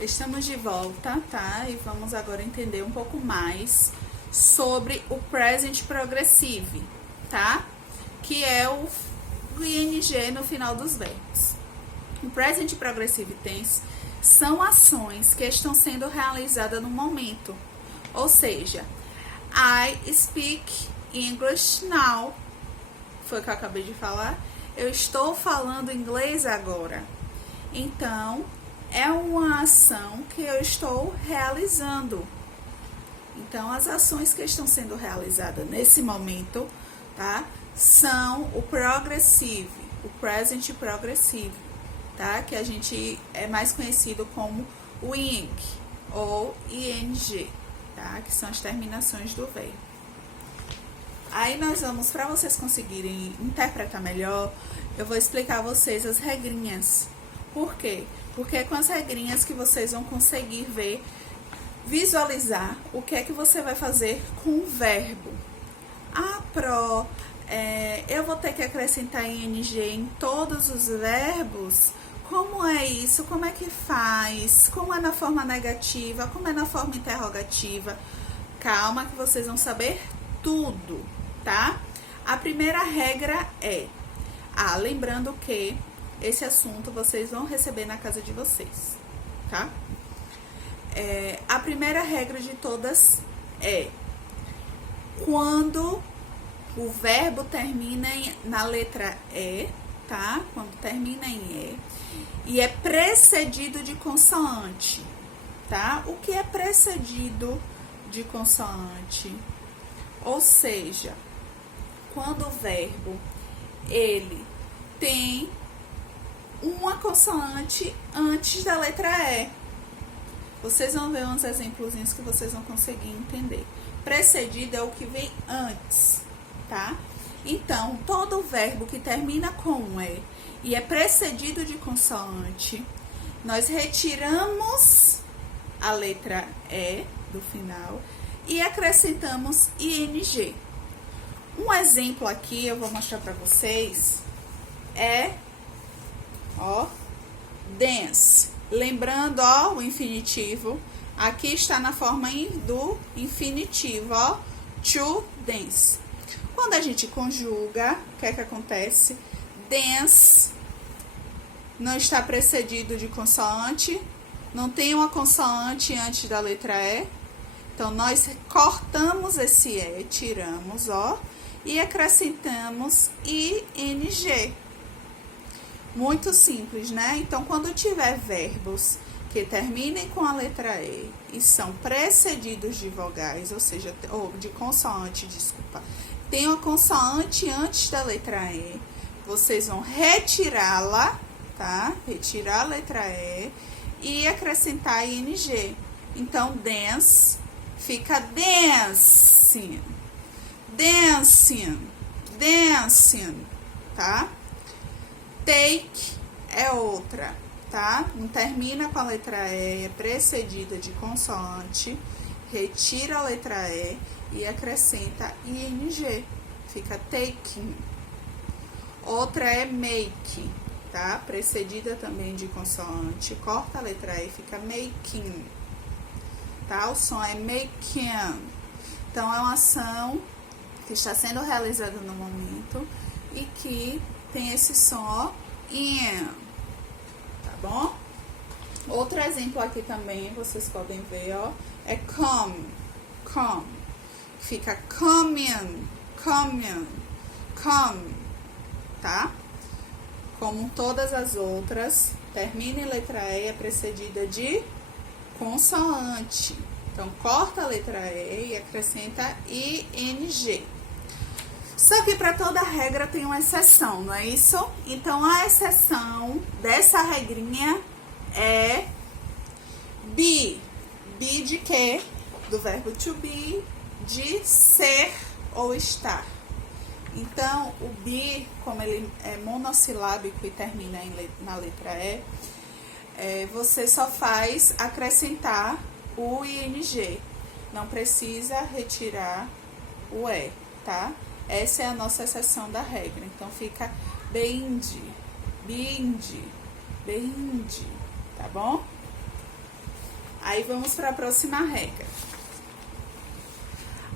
Estamos de volta, tá? E vamos agora entender um pouco mais sobre o Present Progressive, tá? Que é o ing no final dos verbos. O Present Progressive Tense são ações que estão sendo realizadas no momento. Ou seja, I speak English now. Foi o que eu acabei de falar. Eu estou falando inglês agora. Então, é uma ação que eu estou realizando. Então, as ações que estão sendo realizadas nesse momento, tá? São o progressive, o present progressive, tá? Que a gente é mais conhecido como o ing ou ing, tá? Que são as terminações do verbo. Aí nós vamos, para vocês conseguirem interpretar melhor, eu vou explicar a vocês as regrinhas. Por quê? Porque é com as regrinhas que vocês vão conseguir ver, visualizar o que é que você vai fazer com o verbo. Eu vou ter que acrescentar ing em todos os verbos? Como é isso? Como é que faz? Como é na forma negativa? Como é na forma interrogativa? Calma que vocês vão saber tudo, tá? A primeira regra é... lembrando que esse assunto vocês vão receber na casa de vocês, tá? A primeira regra de todas é quando o verbo termina na letra E, tá? Quando termina em E e é precedido de consoante, tá? O que é precedido de consoante? Ou seja, quando o verbo ele tem uma consoante antes da letra E. Vocês vão ver uns exemplozinhos que vocês vão conseguir entender. Precedido é o que vem antes, tá? Então, todo verbo que termina com E e é precedido de consoante, nós retiramos a letra E do final e acrescentamos ing. Um exemplo aqui, eu vou mostrar para vocês, é dance. Lembrando, o infinitivo, aqui está na forma do infinitivo, to dance. Quando a gente conjuga, o que é que acontece? Dance não está precedido de consoante, não tem uma consoante antes da letra E. Então, nós cortamos esse E, tiramos, e acrescentamos ing. Muito simples, né? Então, quando tiver verbos que terminem com a letra E e são precedidos de vogais, ou seja, ou de consoante, desculpa, tem uma consoante antes da letra E, vocês vão retirá-la, tá? Retirar a letra E e acrescentar ing. Então, dance fica dancing, dancing, dancing, tá? Take é outra, tá? Não termina com a letra E, é precedida de consoante, retira a letra E e acrescenta ing, fica taking. Outra é make, tá? Precedida também de consoante, corta a letra E, fica making, tá? O som é making. Então, é uma ação que está sendo realizada no momento e que tem esse som, in, tá bom? Outro exemplo aqui também, vocês podem ver, é come, come. Fica coming, coming, come, tá? Como todas as outras, termina em letra E, é precedida de consoante. Então, corta a letra E e acrescenta ing. Só que para toda regra tem uma exceção, não é isso? Então, a exceção dessa regrinha é be. Be de quê? Do verbo to be, de ser ou estar. Então, o be, como ele é monossilábico e termina na letra E, você só faz acrescentar o ing. Não precisa retirar o E, tá? Essa é a nossa exceção da regra. Então, fica bind, bind, bind, tá bom? Aí vamos para a próxima regra.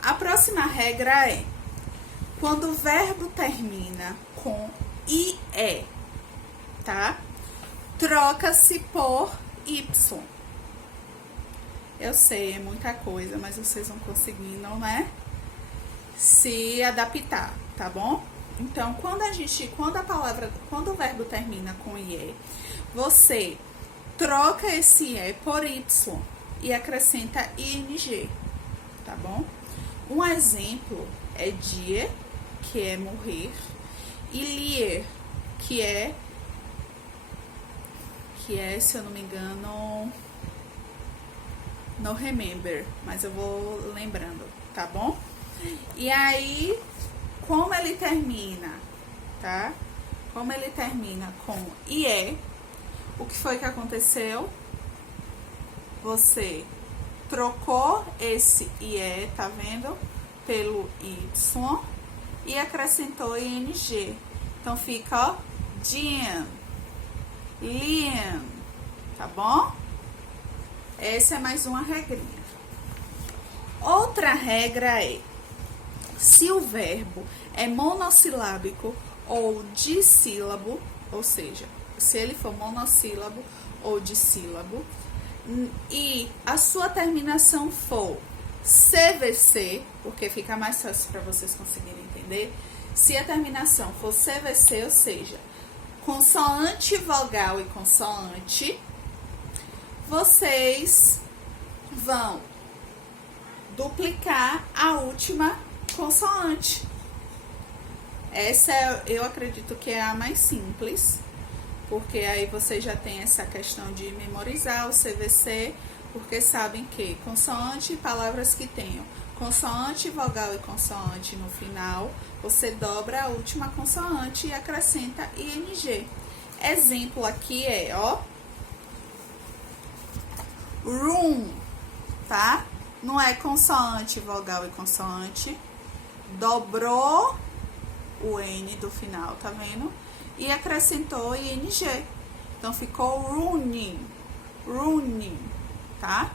A próxima regra é quando o verbo termina com IE, tá? Troca-se por Y. Eu sei, é muita coisa, mas vocês vão conseguindo, né? Se adaptar, tá bom? Então, quando o verbo termina com IE, você troca esse E por Y e acrescenta ING, tá bom? Um exemplo é die, que é morrer, e lier, que é, se eu não me engano, no remember, mas eu vou lembrando, tá bom? E aí, como ele termina, tá? Como ele termina com IE, o que foi que aconteceu? Você trocou esse IE, tá vendo? Pelo Y e acrescentou ING. Então fica, ó, Jean, Liam, tá bom? Essa é mais uma regrinha. Outra regra é, se o verbo é monossilábico ou dissílabo, ou seja, se ele for monossílabo ou dissílabo, e a sua terminação for CVC, porque fica mais fácil para vocês conseguirem entender, se a terminação for CVC, ou seja, consoante, vogal e consoante, vocês vão duplicar a última consoante. Essa eu acredito que é a mais simples, porque aí você já tem essa questão de memorizar o CVC, porque sabem que consoante, palavras que tenham consoante, vogal e consoante no final, você dobra a última consoante e acrescenta ING. Exemplo aqui é, ó, room, tá? Não é consoante, vogal e consoante. Dobrou o N do final, tá vendo? E acrescentou ING. Então, ficou running, running, tá?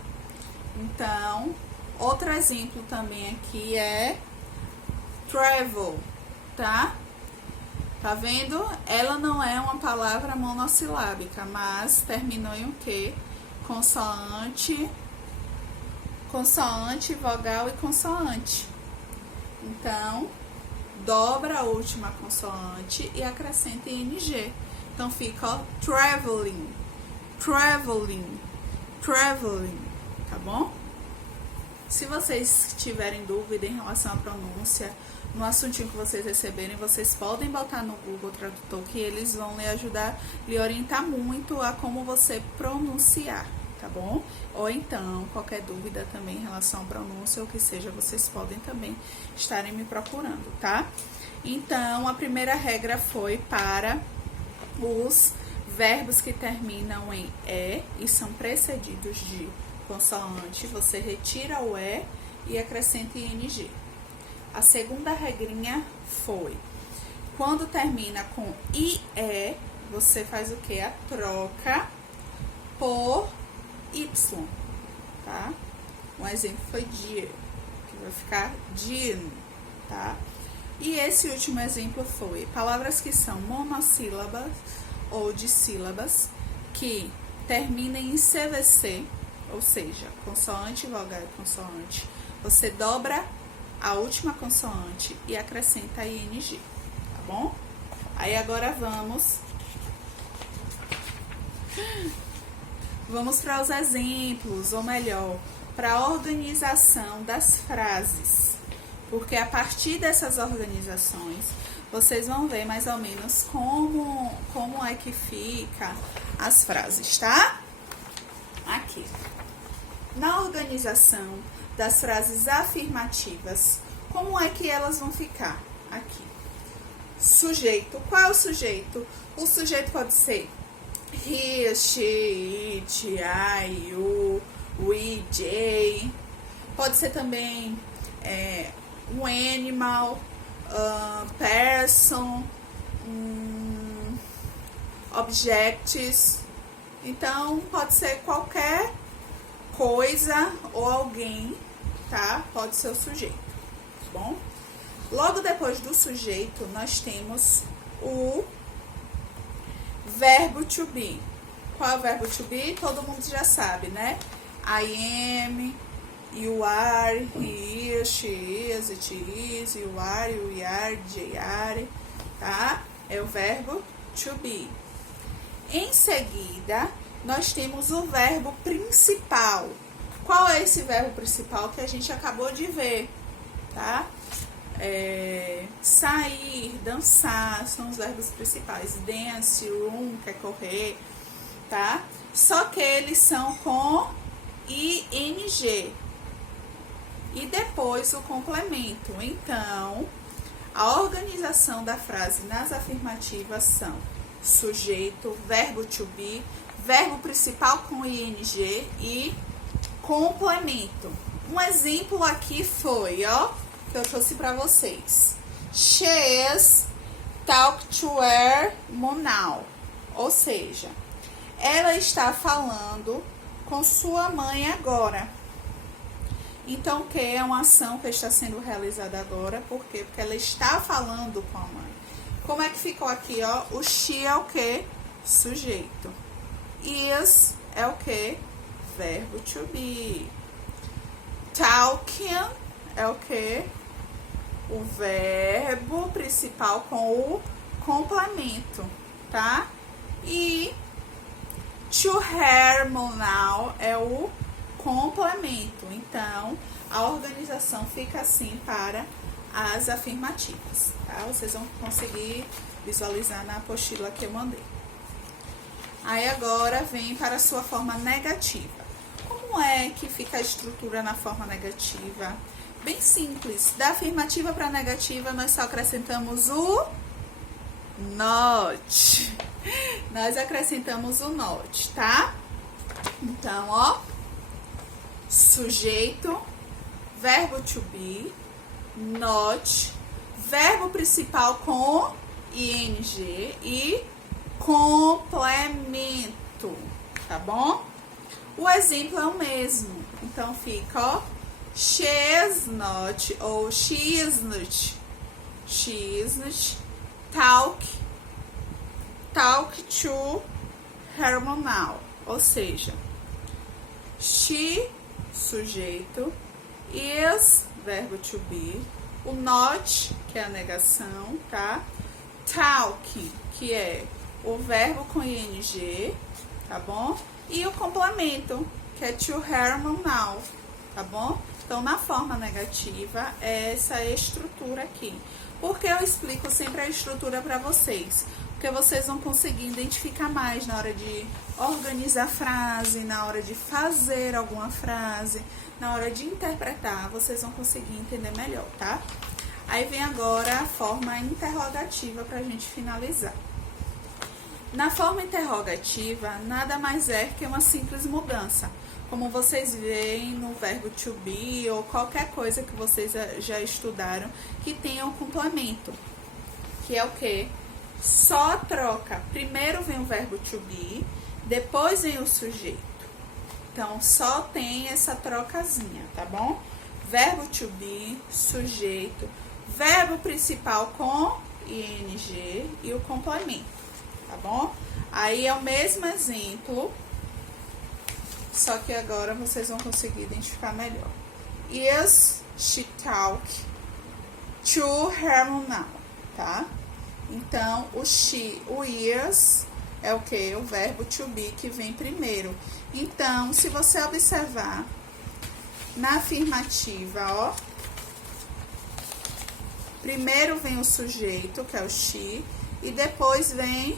Então, outro exemplo também aqui é travel, tá? Tá vendo? Ela não é uma palavra monossilábica, mas terminou em o quê? Consoante, consoante, vogal e consoante. Então, dobra a última consoante e acrescenta ING. Então, fica, ó, traveling, traveling, traveling, tá bom? Se vocês tiverem dúvida em relação à pronúncia, no assuntinho que vocês receberem, vocês podem botar no Google Tradutor, que eles vão lhe ajudar, lhe orientar muito a como você pronunciar, tá bom? Ou então, qualquer dúvida também em relação à pronúncia, ou que seja, vocês podem também estarem me procurando, tá? Então, a primeira regra foi para os verbos que terminam em E e são precedidos de consoante, você retira o E e acrescenta ING. A segunda regrinha foi, quando termina com IE, você faz o que? A troca por Y, tá? Um exemplo foi dear, que vai ficar Jean, tá? E esse último exemplo foi palavras que são monossílabas ou dissílabas, que terminem em CVC, ou seja, consoante, vogal e consoante. Você dobra a última consoante e acrescenta ING, tá bom? Aí agora vamos para os exemplos, ou melhor, para a organização das frases. Porque a partir dessas organizações, vocês vão ver mais ou menos como é que fica as frases, tá? Aqui. Na organização das frases afirmativas, como é que elas vão ficar? Aqui. Sujeito. Qual é o sujeito? O sujeito pode ser he, she, it, I, you, we, they. Pode ser também um animal, person, objects. Então, pode ser qualquer coisa ou alguém, tá? Pode ser o sujeito, tá bom? Logo depois do sujeito, nós temos o verbo to be. Qual é o verbo to be? Todo mundo já sabe, né? I am, you are, he is, she is, it is, you are, they are, tá? É o verbo to be. Em seguida, nós temos o verbo principal. Qual é esse verbo principal que a gente acabou de ver, tá? Sair, dançar, são os verbos principais. Dance, run, quer correr, tá? Só que eles são com ing. E depois o complemento. Então, a organização da frase nas afirmativas são sujeito, verbo to be, verbo principal com ing e complemento. Um exemplo aqui foi, ó, que eu trouxe para vocês. She is talk to her mom now. Ou seja, ela está falando com sua mãe agora. Então, que é uma ação que está sendo realizada agora. Por quê? Porque ela está falando com a mãe. Como é que ficou aqui, ó? O she é o que? Sujeito. Is é o que? Verbo to be. Talking é o que? O verbo principal com o complemento, tá? E to her mom now é o complemento. Então, a organização fica assim para as afirmativas, tá? Vocês vão conseguir visualizar na apostila que eu mandei. Aí agora vem para a sua forma negativa. Como é que fica a estrutura na forma negativa? Bem simples. Da afirmativa para a negativa, nós só acrescentamos o not. Nós acrescentamos o not, tá? Então, ó, sujeito, verbo to be, not, verbo principal com ing e complemento, tá bom? O exemplo é o mesmo, então fica, ó, she is not ou she is not talk to her mom now, ou seja, she, sujeito, is, verbo to be, o not, que é a negação, tá? Talking, que é o verbo com ing, tá bom? E o complemento, que é to her mom now, tá bom? Então, na forma negativa, é essa estrutura aqui. Por que eu explico sempre a estrutura para vocês? Porque vocês vão conseguir identificar mais na hora de organizar a frase, na hora de fazer alguma frase, na hora de interpretar, vocês vão conseguir entender melhor, tá? Aí vem agora a forma interrogativa para a gente finalizar. Na forma interrogativa, nada mais é que uma simples mudança. Como vocês veem no verbo to be ou qualquer coisa que vocês já estudaram que tenha um complemento, que é o quê? Só troca. Primeiro vem o verbo to be, depois vem o sujeito. Então, só tem essa trocazinha, tá bom? Verbo to be, sujeito, verbo principal com ing e o complemento, tá bom? Aí é o mesmo exemplo, só que agora vocês vão conseguir identificar melhor. Is she talk to her mom now, tá? Então, o she, o is, é o que? O verbo to be que vem primeiro. Então, se você observar na afirmativa, ó, primeiro vem o sujeito, que é o she, e depois vem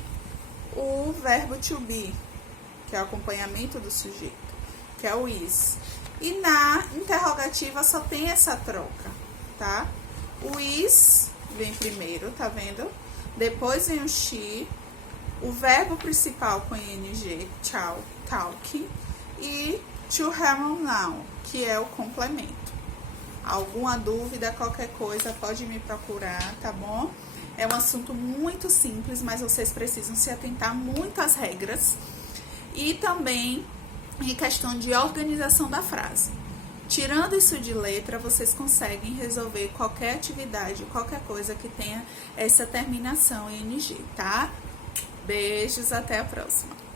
o verbo to be, que é o acompanhamento do sujeito, que é o is. E na interrogativa só tem essa troca, tá? O is vem primeiro, tá vendo? Depois vem o she, o verbo principal com ing, talking, e to her mom now, que é o complemento. Alguma dúvida, qualquer coisa, pode me procurar, tá bom? É um assunto muito simples, mas vocês precisam se atentar muito às regras. E também em questão de organização da frase. Tirando isso de letra, vocês conseguem resolver qualquer atividade, qualquer coisa que tenha essa terminação em NG, tá? Beijos, até a próxima!